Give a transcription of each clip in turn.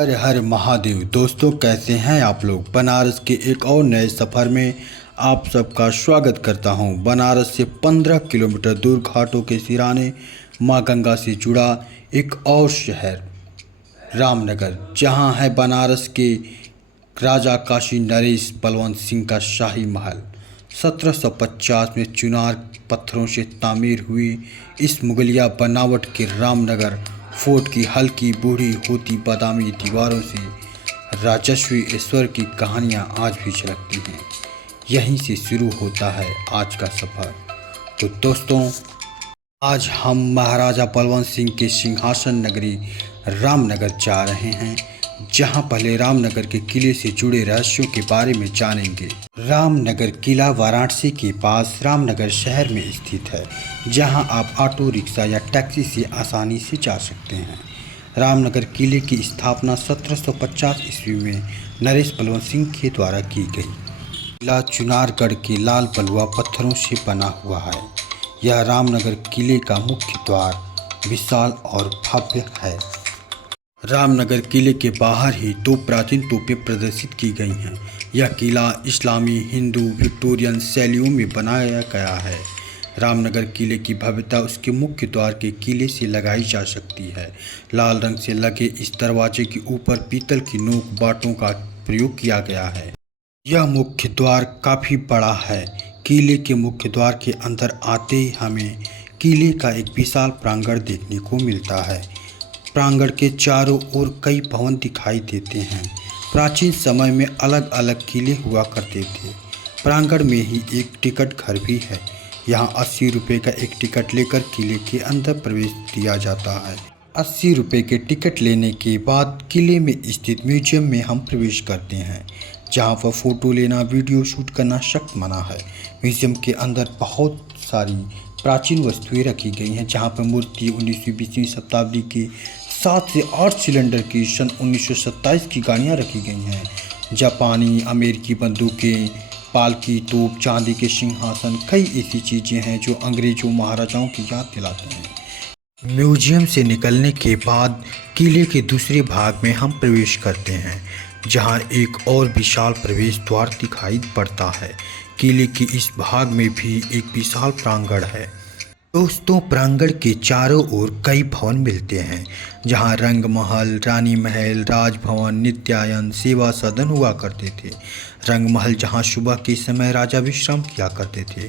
हर हर महादेव। दोस्तों, कैसे हैं आप लोग। बनारस के एक और नए सफ़र में आप सबका स्वागत करता हूं। बनारस से 15 किलोमीटर दूर घाटों के सिराने मां गंगा से जुड़ा एक और शहर रामनगर, जहां है बनारस के राजा काशी नरेश बलवंत सिंह का शाही महल। 1750 में चुनार पत्थरों से तामीर हुई इस मुगलिया बनावट के रामनगर फोर्ट की हल्की बूढ़ी होती बादामी दीवारों से राजस्वी ईश्वर की कहानियाँ आज भी झलकती हैं। यहीं से शुरू होता है आज का सफ़र। तो दोस्तों, आज हम महाराजा बलवंत सिंह के सिंहासन नगरी रामनगर जा रहे हैं, जहां पहले रामनगर के किले से जुड़े रहस्यों के बारे में जानेंगे। रामनगर किला वाराणसी के पास रामनगर शहर में स्थित है, जहां आप ऑटो रिक्शा या टैक्सी से आसानी से जा सकते हैं। रामनगर किले की स्थापना 1750 ईस्वी में नरेश बलवंत सिंह के द्वारा की गई। किला चुनारगढ़ के लाल बलुआ पत्थरों से बना हुआ है। यह रामनगर किले का मुख्य द्वार विशाल और भव्य है। रामनगर किले के बाहर ही दो प्राचीन तोपें प्रदर्शित की गई हैं। यह किला इस्लामी, हिंदू, विक्टोरियन शैलियों में बनाया गया है। रामनगर किले की भव्यता उसके मुख्य द्वार के किले से लगाई जा सकती है। लाल रंग से लगे इस दरवाजे के ऊपर पीतल की नोक बाटों का प्रयोग किया गया है। यह मुख्य द्वार काफ़ी बड़ा है। किले के मुख्य द्वार के अंदर आते ही हमें किले का एक विशाल प्रांगण देखने को मिलता है। प्रांगण के चारों ओर कई भवन दिखाई देते हैं। प्राचीन समय में अलग अलग किले हुआ करते थे। प्रांगण में ही एक टिकट घर भी है। यहाँ 80 रुपये का एक टिकट लेकर किले के अंदर प्रवेश दिया जाता है। 80 रुपये के टिकट लेने के बाद किले में स्थित म्यूजियम में हम प्रवेश करते हैं, जहाँ पर फ़ोटो लेना, वीडियो शूट करना सख्त मना है। म्यूजियम के अंदर बहुत सारी प्राचीन वस्तुएं रखी गई हैं, जहाँ पर मूर्ति 19वीं-20वीं शताब्दी के 7 से 8 सिलेंडर की सन 1927 की गाड़ियाँ रखी गई हैं। जापानी, अमेरिकी बंदूकें, पालकी तोप, चांदी के सिंहासन, कई ऐसी चीज़ें हैं जो अंग्रेज़ों महाराजाओं की याद दिलाते हैं। म्यूजियम से निकलने के बाद किले के दूसरे भाग में हम प्रवेश करते हैं, जहां एक और विशाल प्रवेश द्वार दिखाई पड़ता है। किले के इस भाग में भी एक विशाल प्रांगण है। दोस्तों, प्रांगण के चारों ओर कई भवन मिलते हैं, जहां रंग महल, रानी महल, राजभवन, नित्यायन, सेवा सदन हुआ करते थे। रंग महल जहां सुबह के समय राजा विश्राम किया करते थे।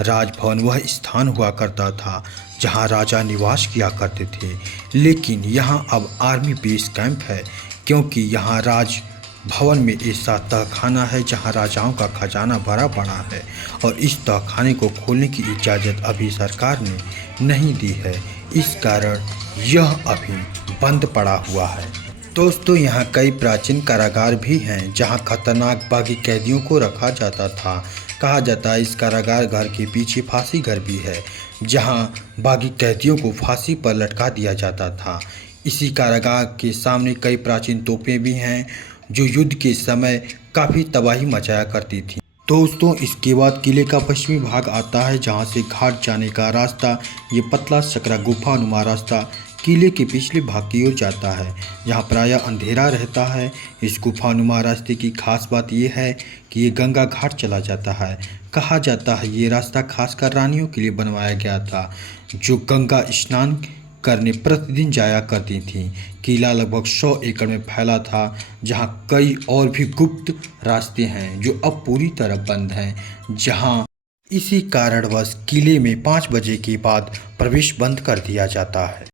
राजभवन वह स्थान हुआ करता था जहां राजा निवास किया करते थे, लेकिन यहां अब आर्मी बेस कैंप है, क्योंकि यहां राज भवन में ऐसा तहखाना है जहां राजाओं का खजाना भरा पड़ा है, और इस तहखाने को खोलने की इजाज़त अभी सरकार ने नहीं दी है। इस कारण यह अभी बंद पड़ा हुआ है। दोस्तों, यहाँ कई प्राचीन कारागार भी हैं, जहाँ खतरनाक बागी कैदियों को रखा जाता था। कहा जाता है इस कारागार घर के पीछे फांसी घर भी है, जहाँ बागी कैदियों को फांसी पर लटका दिया जाता था। इसी कारागार के सामने कई प्राचीन तोपें भी हैं, जो युद्ध के समय काफ़ी तबाही मचाया करती थी। दोस्तों, इसके बाद किले का पश्चिमी भाग आता है, जहाँ से घाट जाने का रास्ता, ये पतला सकरा गुफा नुमा रास्ता किले के पिछले भाग की ओर जाता है, जहाँ प्रायः अंधेरा रहता है। इस गुफा नुमा रास्ते की खास बात यह है कि ये गंगा घाट चला जाता है। कहा जाता है ये रास्ता खासकर रानियों के लिए बनवाया गया था, जो गंगा स्नान करने प्रतिदिन जाया करती थीं। किला लगभग 100 एकड़ में फैला था, जहां कई और भी गुप्त रास्ते हैं जो अब पूरी तरह बंद हैं। जहां इसी कारणवश किले में 5 बजे के बाद प्रवेश बंद कर दिया जाता है।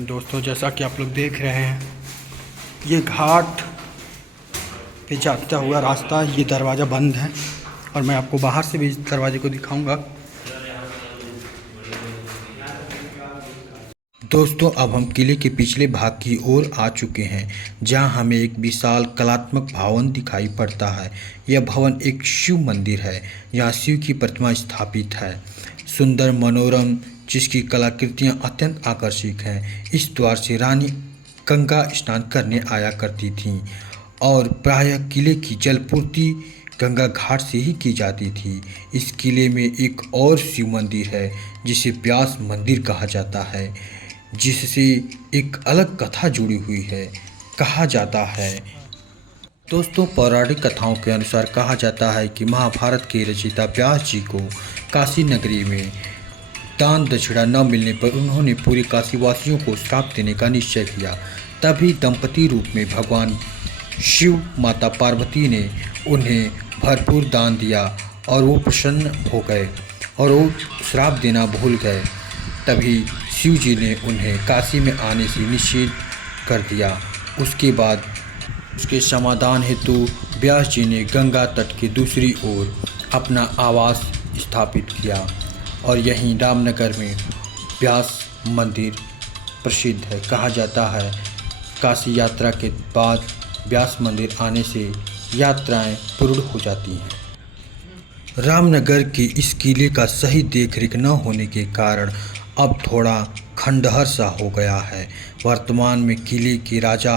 दोस्तों, जैसा कि आप लोग देख रहे हैं, ये घाट पे जाता हुआ रास्ता, ये दरवाज़ा बंद है, और मैं आपको बाहर से भी इस दरवाजे को दिखाऊंगा। दोस्तों, अब हम किले के पिछले भाग की ओर आ चुके हैं, जहां हमें एक विशाल कलात्मक भवन दिखाई पड़ता है। यह भवन एक शिव मंदिर है। यहाँ शिव की प्रतिमा स्थापित है, सुंदर मनोरम, जिसकी कलाकृतियां अत्यंत आकर्षक हैं। इस द्वार से रानी गंगा स्नान करने आया करती थीं, और प्रायः किले की जलपूर्ति गंगा घाट से ही की जाती थी। इस किले में एक और शिव मंदिर है, जिसे व्यास मंदिर कहा जाता है, जिससे एक अलग कथा जुड़ी हुई है। कहा जाता है। दोस्तों, पौराणिक कथाओं के अनुसार कहा जाता है कि महाभारत के रचयिता व्यास जी को काशी नगरी में दान दक्षिणा न मिलने पर उन्होंने पूरे काशीवासियों को श्राप देने का निश्चय किया। तभी दंपति रूप में भगवान शिव माता पार्वती ने उन्हें भरपूर दान दिया और वो प्रसन्न हो गए और वो श्राप देना भूल गए। तभी शिव जी ने उन्हें काशी में आने से निषेध कर दिया। उसके बाद उसके समाधान हेतु व्यास जी ने गंगा तट के दूसरी ओर अपना आवास स्थापित किया और यहीं रामनगर में व्यास मंदिर प्रसिद्ध है। कहा जाता है काशी यात्रा के बाद व्यास मंदिर आने से यात्राएं पूर्ण हो जाती हैं। रामनगर के इस किले का सही देखरेख न होने के कारण अब थोड़ा खंडहर सा हो गया है। वर्तमान में किले के राजा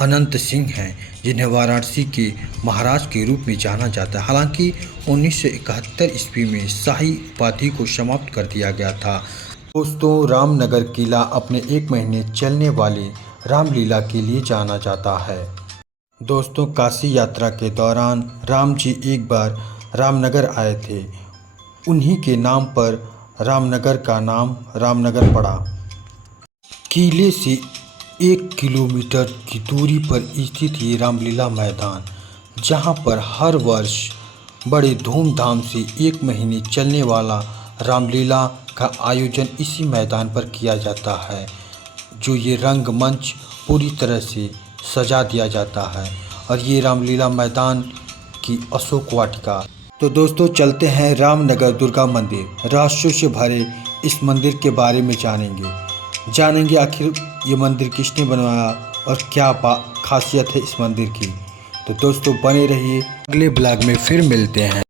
अनंत सिंह हैं, जिन्हें वाराणसी के महाराज के रूप में जाना जाता है। हालांकि 1971 ईस्वी में शाही उपाधि को समाप्त कर दिया गया था। दोस्तों, रामनगर किला अपने 1 महीने चलने वाली रामलीला के लिए जाना जाता है। दोस्तों, काशी यात्रा के दौरान राम जी एक बार रामनगर आए थे। उन्हीं के नाम पर रामनगर का नाम रामनगर पड़ा। किले से 1 किलोमीटर की दूरी पर स्थित ये रामलीला मैदान, जहां पर हर वर्ष बड़े धूमधाम से 1 महीने चलने वाला रामलीला का आयोजन इसी मैदान पर किया जाता है। जो ये रंगमंच पूरी तरह से सजा दिया जाता है और ये रामलीला मैदान की अशोक वाटिका। तो दोस्तों, चलते हैं रामनगर दुर्गा मंदिर। रहस्यों से भरे इस मंदिर के बारे में जानेंगे आखिर ये मंदिर किसने बनवाया और क्या खासियत है इस मंदिर की। तो दोस्तों, बने रहिए, अगले ब्लॉग में फिर मिलते हैं।